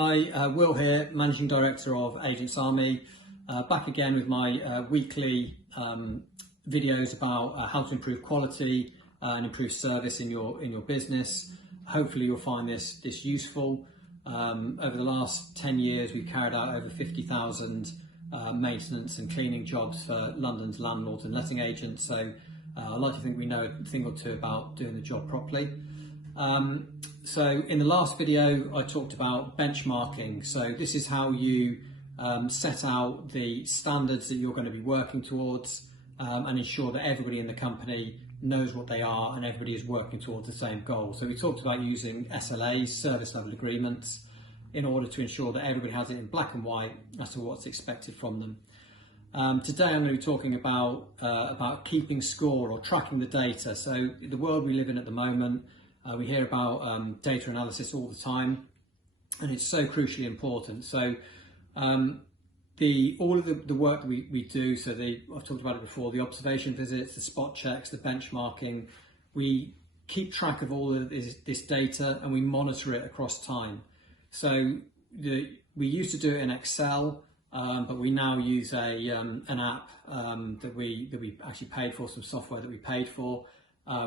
Hi, Will here, Managing Director of Agents Army, back again with my weekly videos about how to improve quality and improve service in your business. Hopefully you'll find this useful. Over the last 10 years we've carried out over 50,000 maintenance and cleaning jobs for London's landlords and letting agents, so I like to think we know a thing or two about doing the job properly. So in the last video I talked about benchmarking. So this is how you set out the standards that you're going to be working towards and ensure that everybody in the company knows what they are and everybody is working towards the same goal. So we talked about using SLAs, service level agreements, in order to ensure that everybody has it in black and white as to what's expected from them. Today I'm going to be talking about keeping score or tracking the data. So the world we live in at the moment, we hear about data analysis all the time, and it's so crucially important. So all of the work that we do, so I've talked about it before, the observation visits, the spot checks, the benchmarking, we keep track of all of this data and we monitor it across time. So we used to do it in Excel, but we now use an app that we actually paid for, some software that we paid for,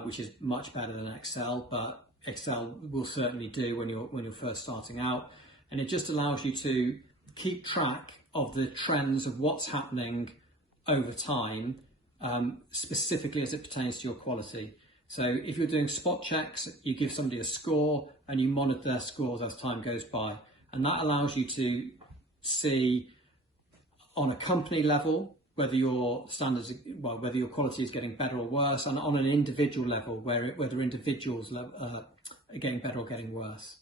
which is much better than Excel, but Excel will certainly do when you're first starting out. And it just allows you to keep track of the trends of what's happening over time, specifically as it pertains to your quality. So if you're doing spot checks, you give somebody a score and you monitor their scores as time goes by. And that allows you to see on a company level whether your standards, whether your quality is getting better or worse, and on an individual level whether individuals are getting better or getting worse.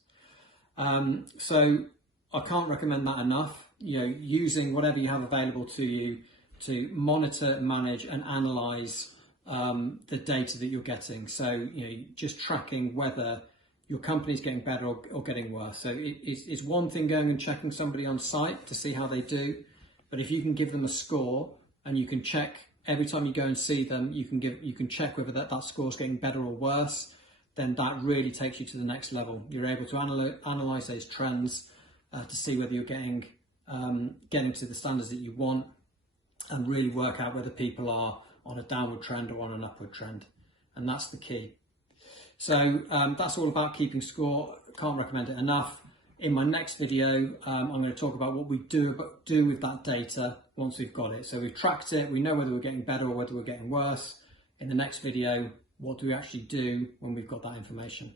So I can't recommend that enough. Using whatever you have available to you to monitor, manage, and analyse the data that you're getting. So just tracking whether your company is getting better or getting worse. So it's one thing going and checking somebody on site to see how they do, but if you can give them a score and you can check every time you go and see them, you can check whether that score is getting better or worse, then that really takes you to the next level. You're able to analyse those trends to see whether you're getting to the standards that you want, and really work out whether people are on a downward trend or on an upward trend, and that's the key. So that's all about keeping score. Can't recommend it enough. In my next video, I'm going to talk about what we do with that data once we've got it. So we've tracked it, we know whether we're getting better or whether we're getting worse. In the next video, what do we actually do when we've got that information?